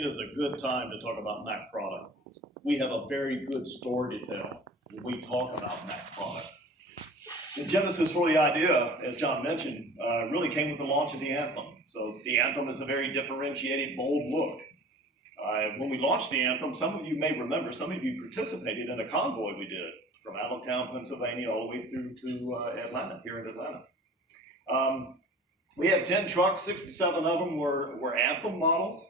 It is a good time to talk about Mack product. We have a very good story to tell when we talk about Mack product. The genesis for the idea, as John mentioned, really came with the launch of the Anthem. So the Anthem is a very differentiated, bold look. When we launched the Anthem, some of you may remember, some of you participated in a convoy we did from Allentown, Pennsylvania, all the way through to Atlanta, here in Atlanta. We had 10 trucks, 67 of them were Anthem models.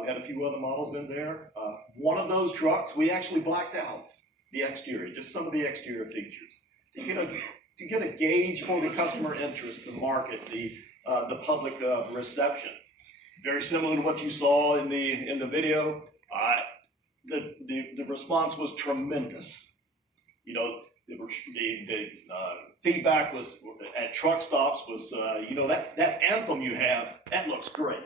We had a few other models in there. One of those trucks, we actually blacked out the exterior, just some of the exterior features, to get a gauge for the customer interest, the market, the public reception. Very similar to what you saw in the video. The response was tremendous. You know, the feedback was at truck stops was, you know, that Anthem you have, that looks great.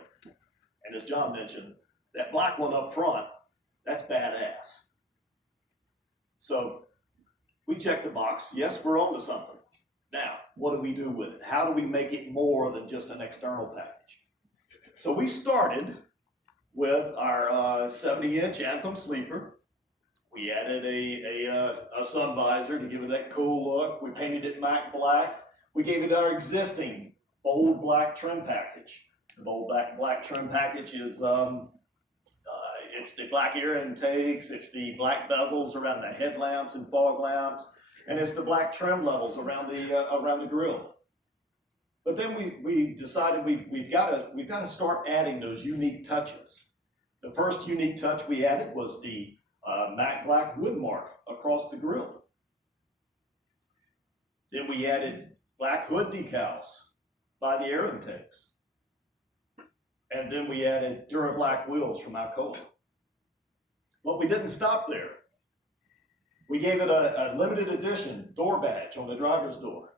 And as John mentioned, that black one up front, that's badass. So we checked the box. Yes, we're on to something. Now, what do we do with it? How do we make it more than just an external package? So we started with our 70-inch Anthem sleeper. We added a sun visor to give it that cool look. We painted it Mack Black. We gave it our existing bold black trim package. The bold black trim package is it's the black ear intakes, it's the black bezels around the headlamps and fog lamps, and it's the black trim levels around the grille. But then we decided we've got to start adding those unique touches. The first unique touch we added was the Mack Black wood mark across the grille. Then we added black hood decals by the air intakes. And then we added Durablack wheels from Alcoa. But we didn't stop there. We gave it a limited edition door badge on the driver's door.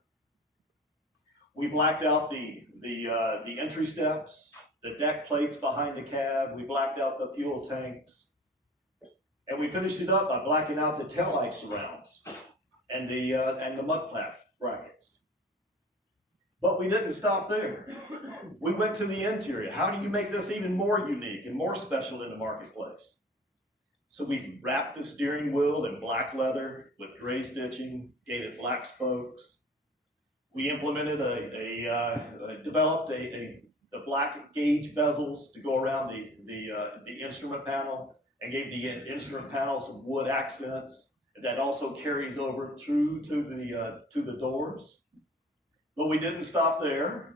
We blacked out the entry steps, the deck plates behind the cab. We blacked out the fuel tanks. And we finished it up by blacking out the taillight surrounds and the mud flap brackets. But we didn't stop there. We went to the interior. How do you make this even more unique and more special in the marketplace? So we wrapped the steering wheel in black leather with gray stitching, gave it black spokes. We implemented developed the black gauge bezels to go around the instrument panel and gave the instrument panel some wood accents. That also carries over through to the doors. But we didn't stop there.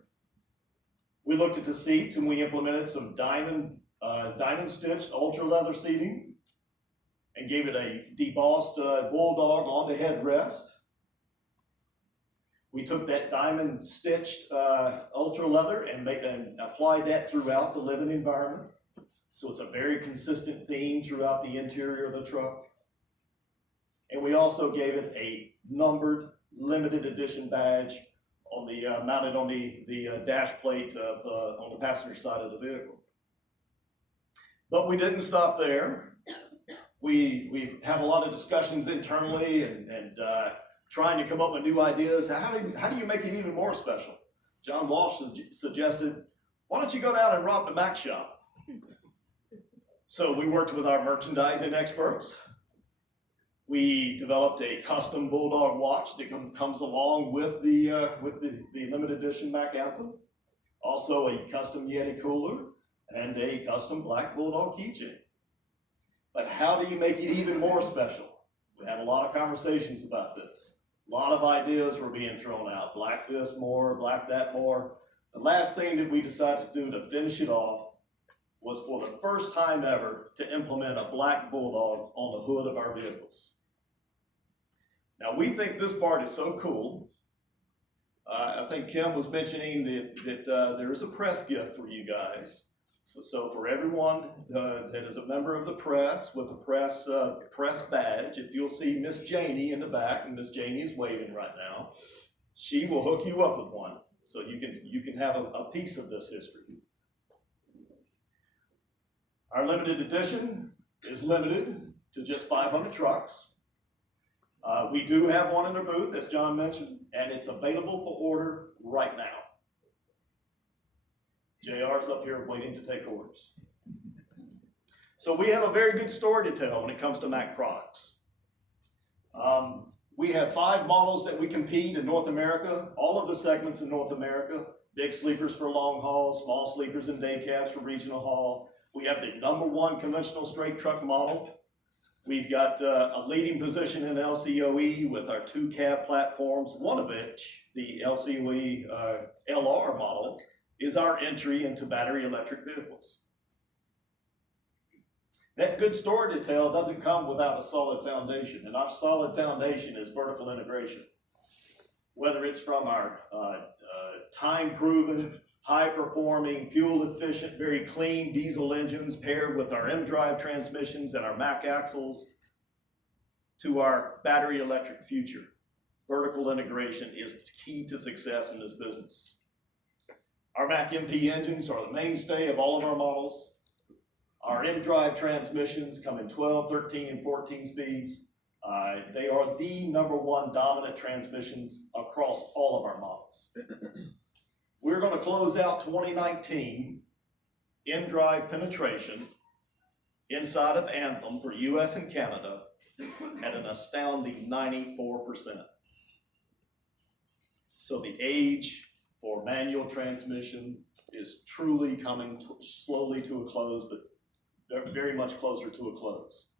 We looked at the seats and we implemented some diamond stitched ultra leather seating and gave it a debossed bulldog on the headrest. We took that diamond stitched ultra leather and applied that throughout the living environment. So it's a very consistent theme throughout the interior of the truck. And we also gave it a numbered limited edition badge on the mounted on the dash plate on the passenger side of the vehicle. But we didn't stop there. We have a lot of discussions internally and trying to come up with new ideas. How do you make it even more special? John Walsh suggested, why don't you go down and rob the Mack shop? So we worked with our merchandising experts. We developed a custom Bulldog watch that comes along with the limited edition Mack Anthem. Also a custom Yeti cooler and a custom black Bulldog keychain. But how do you make it even more special? We had a lot of conversations about this. A lot of ideas were being thrown out. Black this more, black that more. The last thing that we decided to do to finish it off was for the first time ever to implement a black Bulldog on the hood of our vehicles. Now we think this part is so cool. I think Kim was mentioning that there is a press gift for you guys. So for everyone that is a member of the press with a press badge, if you'll see Miss Janie in the back, and Miss Janie is waving right now, she will hook you up with one so you can have a piece of this history. Our limited edition is limited to just 500 trucks. We do have one in the booth, as John mentioned, and it's available for order right now. JR's up here waiting to take orders. So we have a very good story to tell when it comes to Mack products. We have 5 models that we compete in North America, all of the segments in North America, big sleepers for long haul, small sleepers and day cabs for regional haul. We have the #1 conventional straight truck model. We've got a leading position in LCOE with our 2 cab platforms, one of which, the LCOE LR model, is our entry into battery electric vehicles. That good story to tell doesn't come without a solid foundation, and our solid foundation is vertical integration. Whether it's from our time-proven, high-performing, fuel-efficient, very clean diesel engines paired with our M-drive transmissions and our Mack axles, to our battery electric future. Vertical integration is key to success in this business. Our Mack MP engines are the mainstay of all of our models. Our M-drive transmissions come in 12, 13, and 14 speeds. They are the #1 dominant transmissions across all of our models. We're going to close out 2019 M-drive penetration inside of Anthem for US and Canada at an astounding 94%. So the age for manual transmission is truly coming slowly to a close, but very much closer to a close.